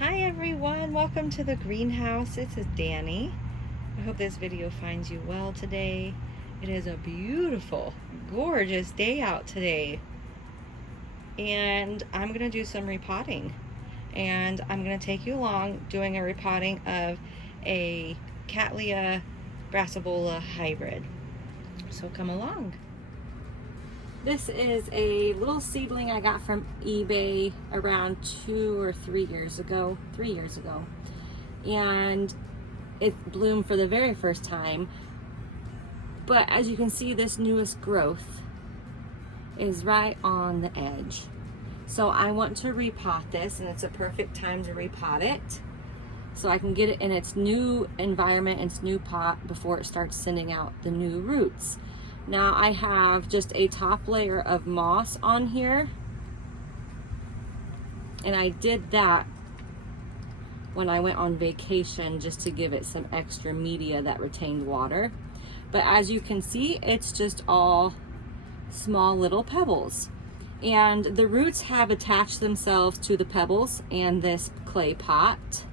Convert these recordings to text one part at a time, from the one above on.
Hi everyone, welcome to the greenhouse. This is Danny. I hope this video finds you well today. It is a beautiful, gorgeous day out today. And I'm going to do some repotting. And I'm going to take you along doing a repotting of a Cattleya Brassavola hybrid. So come along. This is a little seedling I got from eBay around 2 or 3 years ago. 3 years ago. And it bloomed for the very first time. But as you can see, this newest growth is right on the edge. So I want to repot this, and it's a perfect time to repot it. So I can get it in its new environment, its new pot, before it starts sending out the new roots. Now I have just a top layer of moss on here, and I did that when I went on vacation just to give it some extra media that retained water. But as you can see, it's just all small little pebbles, and the roots have attached themselves to the pebbles and this clay pot,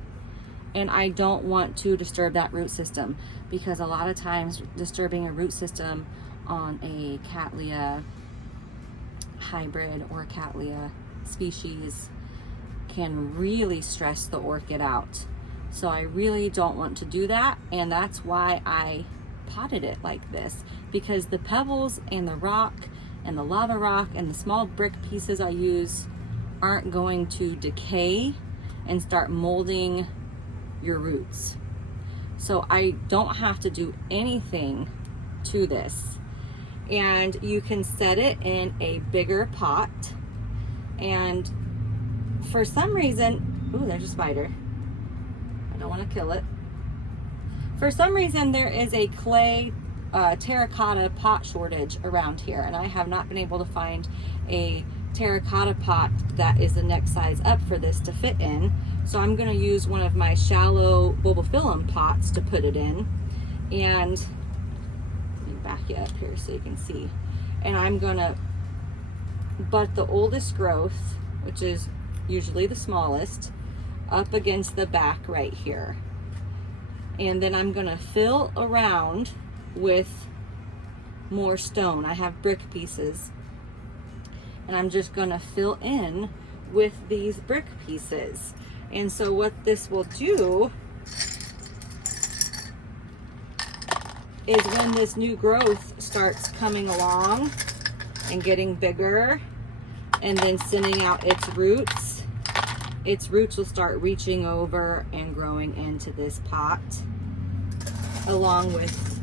and I don't want to disturb that root system, because a lot of times disturbing a root system on a Cattleya hybrid or Cattleya species can really stress the orchid out. So I really don't want to do that, and that's why I potted it like this, because the pebbles and the rock and the lava rock and the small brick pieces I use aren't going to decay and start molding your roots. So I don't have to do anything to this. And you can set it in a bigger pot, and for some reason, ooh, there's a spider. I don't want to kill it. For some reason, there is a clay terracotta pot shortage around here, and I have not been able to find a terracotta pot that is the next size up for this to fit in. So I'm going to use one of my shallow bulbophyllum pots to put it in, and back you up here so you can see. And I'm gonna butt the oldest growth, which is usually the smallest, up against the back right here. And then I'm gonna fill around with more stone. I have brick pieces, and I'm just gonna fill in with these brick pieces. And so what this will do is, when this new growth starts coming along and getting bigger and then sending out its roots will start reaching over and growing into this pot, along with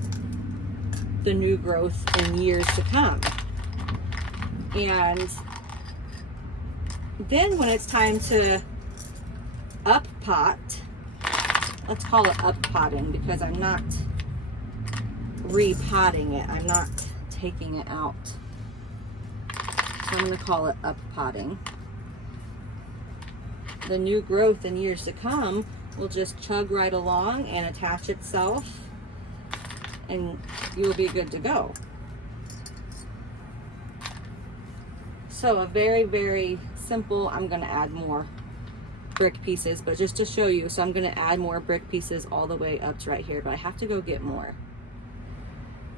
the new growth in years to come. And then when it's time to up pot, let's call it up potting, because I'm not repotting it, I'm not taking it out, so I'm going to call it up potting. The new growth in years to come will just chug right along and attach itself, and you'll be good to go. So a very, very simple, I'm going to add more brick pieces, but just to show you, so I'm going to add more brick pieces all the way up to right here, but I have to go get more.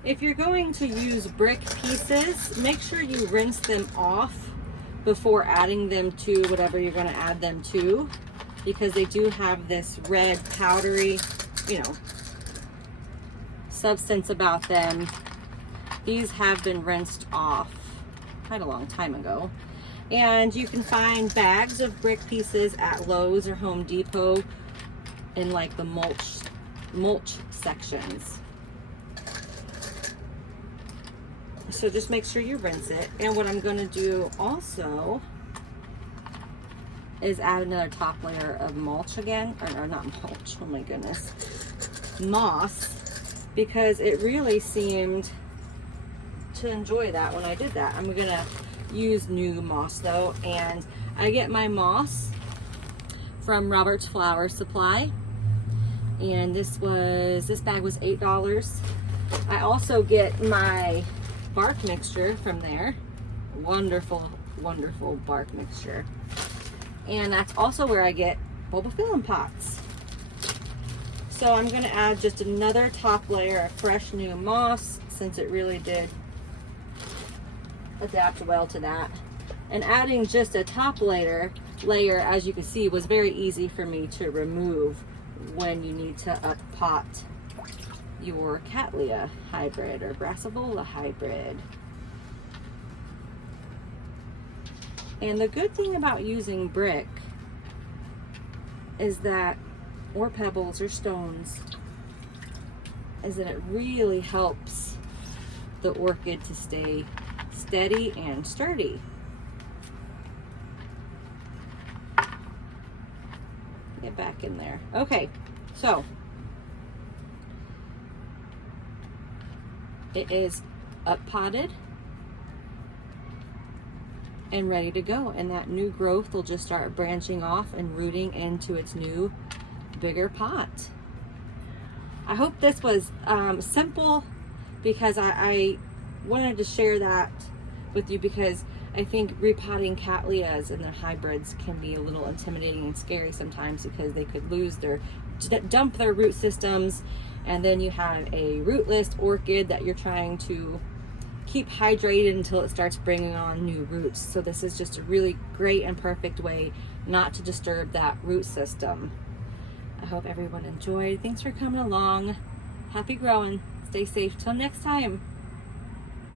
If you're going to use brick pieces, make sure you rinse them off before adding them to whatever you're going to add them to, because they do have this red powdery, substance about them. These have been rinsed off quite a long time ago. And you can find bags of brick pieces at Lowe's or Home Depot in like the mulch sections. So just make sure you rinse it. And what I'm going to do also is add another top layer of mulch again, or not mulch, oh my goodness, moss, because it really seemed to enjoy that when I did that. I'm going to use new moss though, and I get my moss from Robert's Flower Supply, and this bag was $8. I also get my bark mixture from there. Wonderful, wonderful bark mixture. And that's also where I get bulbophyllum pots. So I'm going to add just another top layer of fresh new moss, since it really did adapt well to that. And adding just a top layer, as you can see, was very easy for me to remove when you need to up pot your Cattleya hybrid or Brassavola hybrid. And the good thing about using brick is that, or pebbles or stones, is that it really helps the orchid to stay steady and sturdy. Get back in there. Okay, so it is up potted and ready to go, and that new growth will just start branching off and rooting into its new bigger pot. I hope this was simple, because I wanted to share that with you, because I think repotting Cattleyas and their hybrids can be a little intimidating and scary sometimes, because they could lose their, dump their root systems, and then you have a rootless orchid that you're trying to keep hydrated until it starts bringing on new roots. So this is just a really great and perfect way not to disturb that root system. I hope everyone enjoyed. Thanks for coming along. Happy growing. Stay safe till next time.